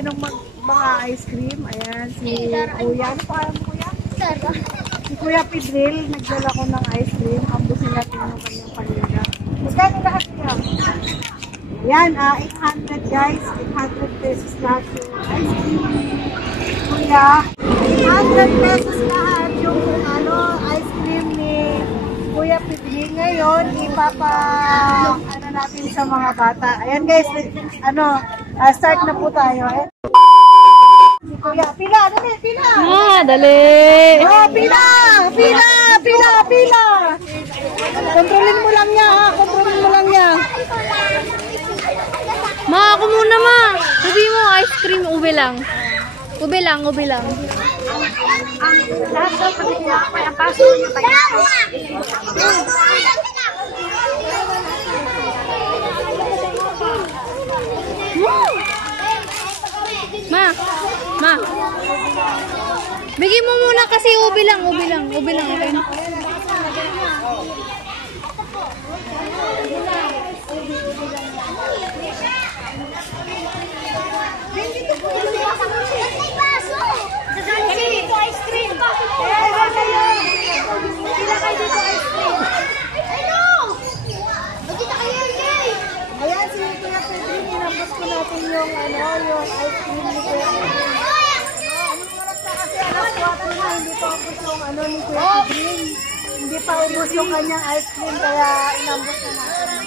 tayo ng mga ice cream. Ayan, si Kuya. Ano pa mo, Kuya? Si Kuya Pedril, nagdala ko ng ice cream. Ambusin natin yung kanyang paninda. Magkano lahat niya? Ayan, 800 guys. 800 pesos lahat yung ice cream. Kuya, 800 pesos lahat yung ice cream ni Kuya Pedril. Ngayon, natin sa mga bata. Ayan guys, start na po tayo. Si Kuya, pila, dali, pila! Dali! Oh, pila! Pila! Pila! Pila! Kontrolin mo lang niya, ha? Kontrolin mo lang niya. Ma, ako muna, ma! Sabi mo, ice cream, ube lang. Ube lang, ube lang. Lahat daw, pag ang paso niyo tayo. Ma! Bigay mo muna kasi ube lang, ube lang, ube lang. Okay. Ayan, si Kuya Pedril, inabot ko natin yung ice cream ni Kuya Pedril. Kasi alas 4 na, hindi pa ubos yung ni Kuya Pedril. Hindi pa ubos yung kanyang ice cream, kaya inabot na natin.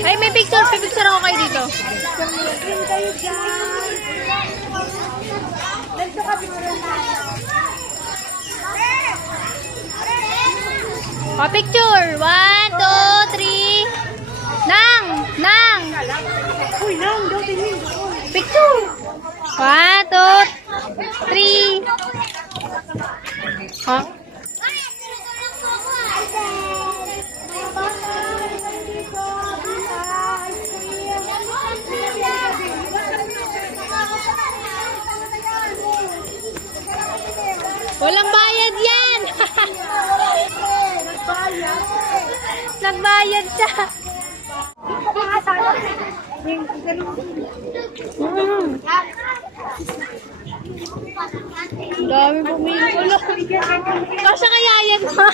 Ay, may picture ako kayo dito. Picture kayo dyan. Dito ka picture tayo. O, picture. 1, 2, 3. Nang! Uy, nang, daw tingin. Picture. 1, 2, 3. Ha? Walang bayad yan! Nagbayad siya! Dami bumili. Kasya kaya yan, ma?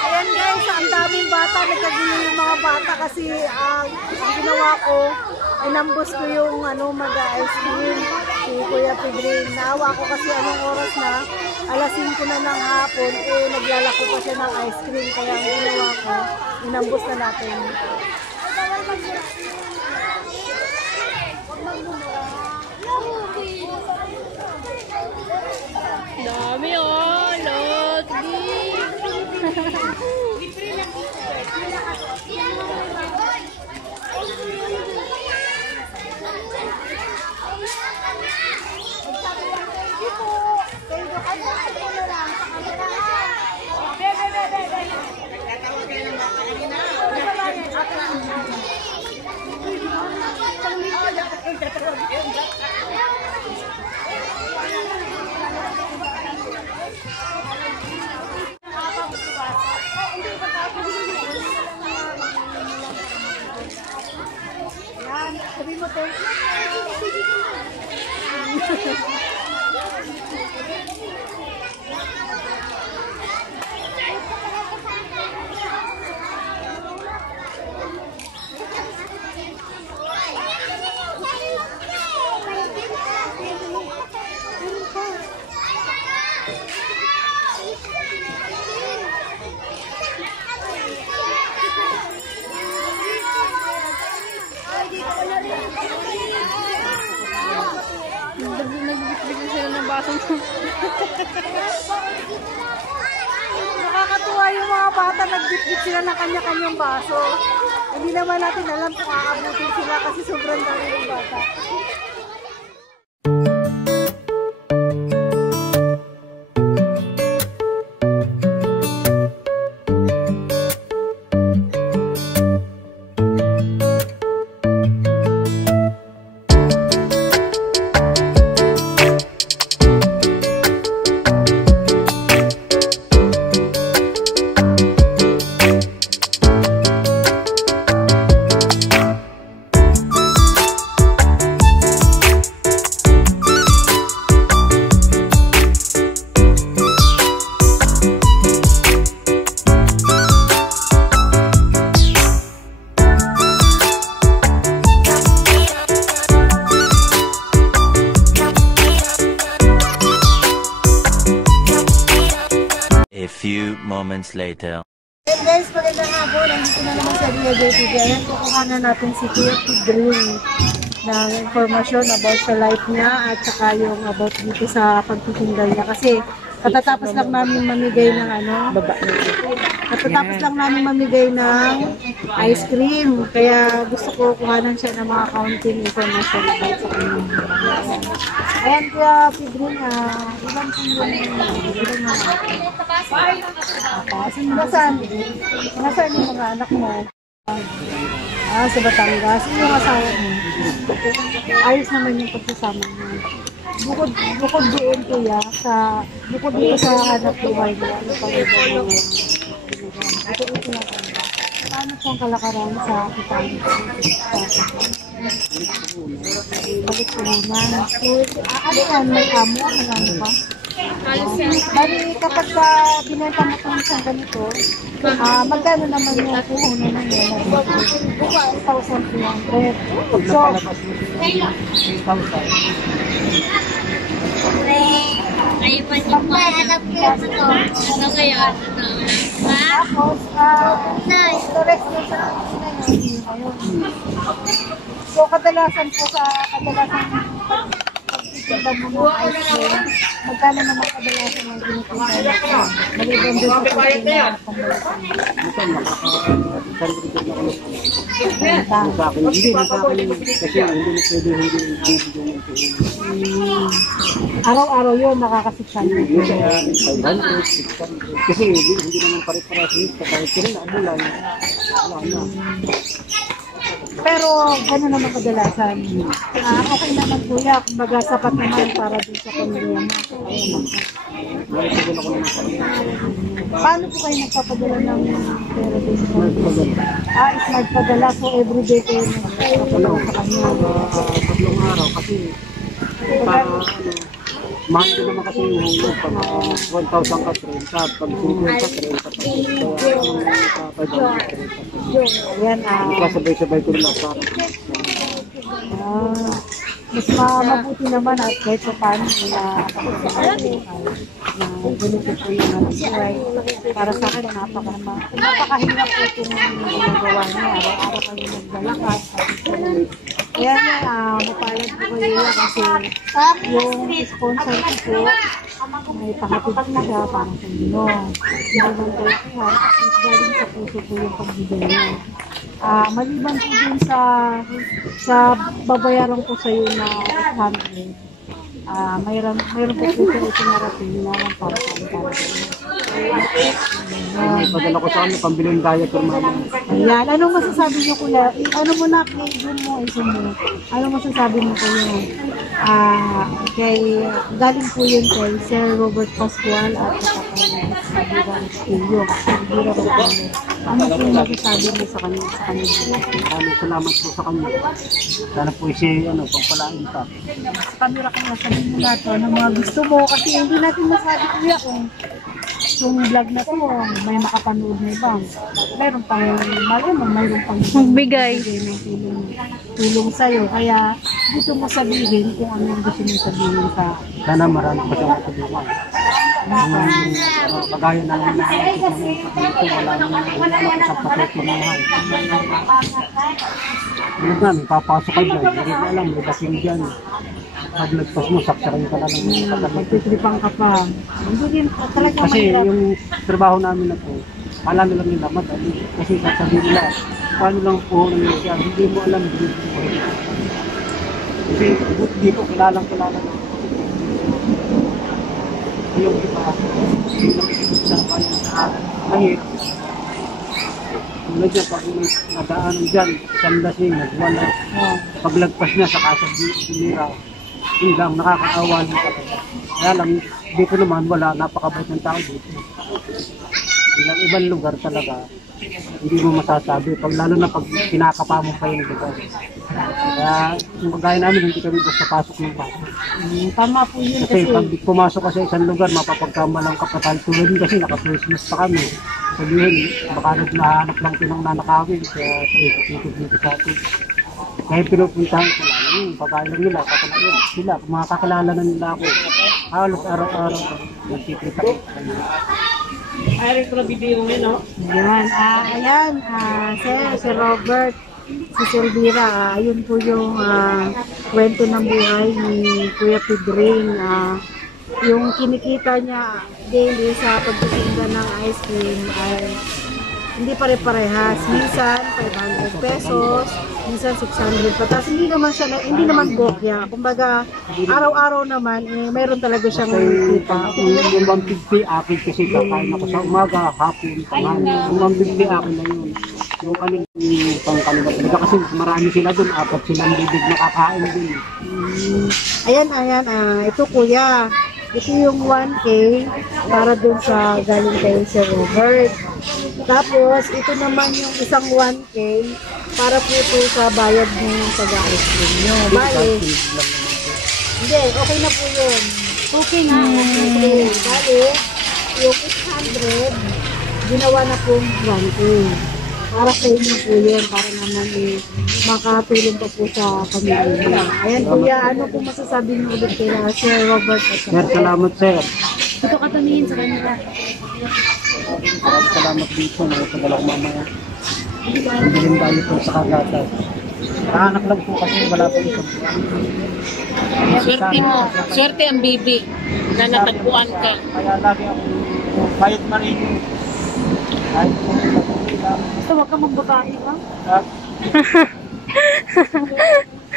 Ayan guys, ang daming bata, nagkagulo yung mga bata kasi ang ginawa ko, inambos ko yung mag-ice cream si Kuya Pedril. Naawa ko kasi anong oras na, alas 5 na ng hapon, naglalako pa siya ng ice cream, kaya ang ginawa ko, inambos na natin. Dami, oh! Lotgi! Sabi mo, thank you. baso. Nakakatuwa yung mga bata, nagbitbit sila ng kanya-kanyang baso. Hindi naman natin alam kung aabutin sila kasi sobrang dami ng bata. A few moments later. Hey guys, magandang hapon. Nandito na naman sa Ria JTV. Ayan, kukuha na natin si Kuya Pedrin ng informasyon about sa life niya at saka yung about dito sa pagtitinda niya. Kasi katatapos lang namin mamigay ng katatapos lang namin mamigay ng ice cream. Kaya gusto ko kuhanan siya ng mga counting information about sa kanya. Ayan, Kuya Pedrin, ilan po yung nasaan yung mga anak mo? Sa Batangas. Yung asawa mo? Ayos naman yung pagsasama mo. Bukod doon, Kuya, bukod dito sa hanap buhay mo, ano pa rin mo? Ito na po. Paano pong kalakaran sa kitang? Balik ko muna. Ano yan? May amo? Ano pa? Bali, kapag binenta mo itong isang ganito, magkano naman yung puhunan ng yun? 1,200. So, Ayun pa siya po. Ano kaya? tapos, storage mo sa ngayon. So, kadalasan pagtitinda mo ng ice cream, magkano naman kadalasan ang ginitinda mo? Maliban doon sa pagtitinda ng araw-araw yun, nakakasiksyan mo. Kasi hindi naman pare-parehas nito. Kahit sila na wala na. Pero gano'n naman kadalasan. Okay naman Kuya, kumbaga sapat naman para din sa pamilya mo. Paano po kayo nagpapadala ng pera din sa pamilya? Is nagpadala, so everyday kayo nagpapadala sa kanya. Tatlong araw kasi mahal ko naman kasi yung hulog pag 1,000 ka 30, pag 50 ka 30, Yan sabay-sabay ko lang para mas mabuti naman at kahit pa paano na ganito po yung buhay. Para sa akin, napakahirap po itong ginagawa niya. Araw-araw kayo naglalakad. Kaya niya, mapalad po kayo kasi yung sponsor ko po, may pakatid ko siya parang sa inyo. Hindi naman kayo kuhan, at galing sa puso po yung pagbigay niya. Maliban po din sa babayaran ko sa iyo na 800, mayroon po po ito itinarating na ng para. padala ko sa kanya pambiling diet or mama. Ayan, anong masasabi niyo Kuya? Ano mo na kay Jun mo, isin mo? Anong masasabi mo Kuya? Galing po yun kay Sir Robert Pascual at kay Sabiran Studio. Ano po yung masasabi mo sa kanya? Salamat po sa kanya. Sana po siya pagpalain pa. Sa camera ko nasabihin mo na ito, ano mga gusto mo kasi hindi natin masabi Kuya kung yung vlog na to, may makapanood na iba. Mayroon pang Magbigay. Tulong sa'yo. Kaya dito mo sabihin kung ano yung gusto mo sabihin sa... Sana marami pa siyang matulungan. Kagaya na lang wala sa patutungan. Ano na, may papasok ka dyan. Hindi na alam, may basing dyan. paglagpas mo, saksakin ka na lang ng katawan. Magtitripang ka pa. Hindi din talaga Kasi mahirap. yung trabaho namin na po, alam nila nila madali. Kasi sasabihin nila, paano lang po nangyari siya, hindi mo alam, hindi mo alam. Kasi di ko kilalang na. Yung iba, yung nakikita sa bayan sa mahirap. Tulad niya, pag nadaanan dyan, isang lasing, nagwala. Paglagpas niya sa kasag dinira, yun lang, nakakaawa ng kapatid. Kaya lang, dito naman wala, napakabait ng tao dito. Ilang ibang lugar talaga, hindi mo masasabi. Pag lalo na pag kinakapa mo pa yung lugar. Kaya, yung kagaya namin, hindi kami basta pasok ng pasok. Tama po yun Kasi kasi. pag pumasok ka sa isang lugar, mapapagkamalang kapatal tulad din kasi naka-Christmas pa kami. Sabihin, baka nahanap lang ito ng nanakawin kaya ikot-ikot dito sa atin. Kaya pinupuntahan ko lang, pagkain lang nila, kapanayan sila, mga kakilala na nila ako. Halos araw-araw, nagkikita ko. Yan, ayan, Sir Robert, si Silvira, ayun po yung kwento ng buhay ni Kuya Pedring. Yung kinikita niya daily sa pagtitinda ng ice cream ay hindi pare-parehas. Minsan 500 pesos, minsan 600 pa. Tapos hindi naman bokya. Kumbaga, araw-araw naman, mayroon talaga siyang kita. Yung 150 akin kasi kakain ako sa umaga, hapon, tanghali. Yung 150 akin na yun. Yung pangkanila talaga kasi marami sila dun, 4 silang bibig na kakain dun. Ayan, ito kuya. Ito yung 1K para dun sa galing kay Sir Robert. Tapos, ito naman yung isang 1K para po ito sa bayad ng pag-ice cream nyo. Bale, hindi, okay na po yun. Okay na. Okay. Bale, yung 800, ginawa na po 1K. Para sa inyo po yun, para naman makatulong pa po sa pamilya niya. Ayan kuya, ano po masasabi niyo ulit kay Sir Robert? Sir, salamat sir. Ito katanungin sa kanila. Salamat dito, nagtagal ako mamaya. Bilhin tayo po sa kagatas. Nakahanap lang po kasi wala po ito. Swerte mo. Swerte ang bibi na natagpuan ka. Kaya lagi ako bayad marino. Kahit po Gusto wag ka magbutahe ka? ah,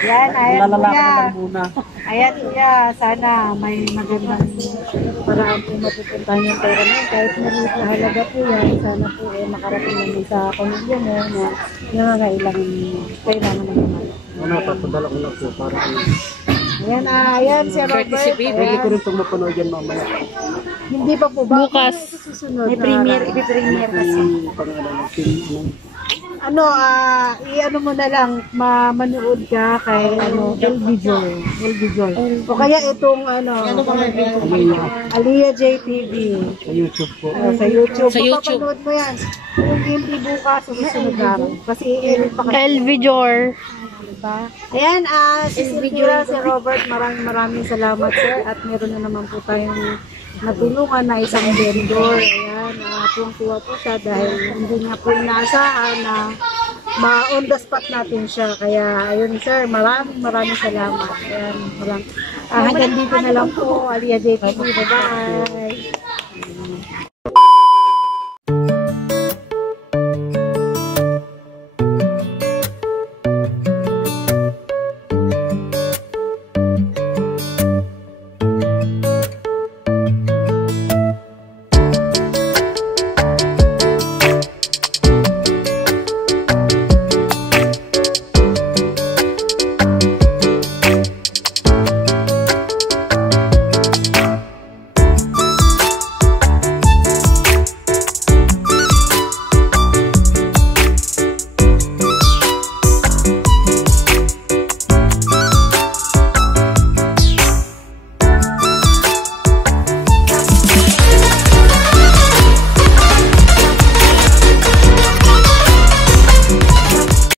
Yan, ayan lalala ka kuya. na lang muna. Ayan kuya, sana may magandang paraan po mapupuntahan yung pera na yun. Kahit maliit na halaga po yan, sana po makarating namin sa pamilya mo na kailangan naman naman. Ano, papadala ko lang po para ano. Ayan, Sir Robert. Pwede ko Ayan. rin itong mapanood yan mamaya. Hindi pa po ba? Bukas. Susunod. May premiere kasi. Yung pangalan ng film, i-ano mo na lang, manood ka kay LB Joy. O kaya itong Aliyah JTV. sa YouTube po. Sa YouTube. Sa YouTube. Mapapanood mo yan. Kung hindi bukas, susunod na araw. Kasi i-edit pa kasi. LV Jor. Diba? Ayan, si Silvira, si Robert, maraming salamat sir. At meron na naman po tayong natulungan na isang vendor. Ayan, tuwang-tuwa po siya dahil hindi niya po inaasahan na ma-on the spot natin siya. Kaya, ayun sir, maraming salamat. Ayan, hanggang dito na lang po. Aliyah JTV, bye-bye.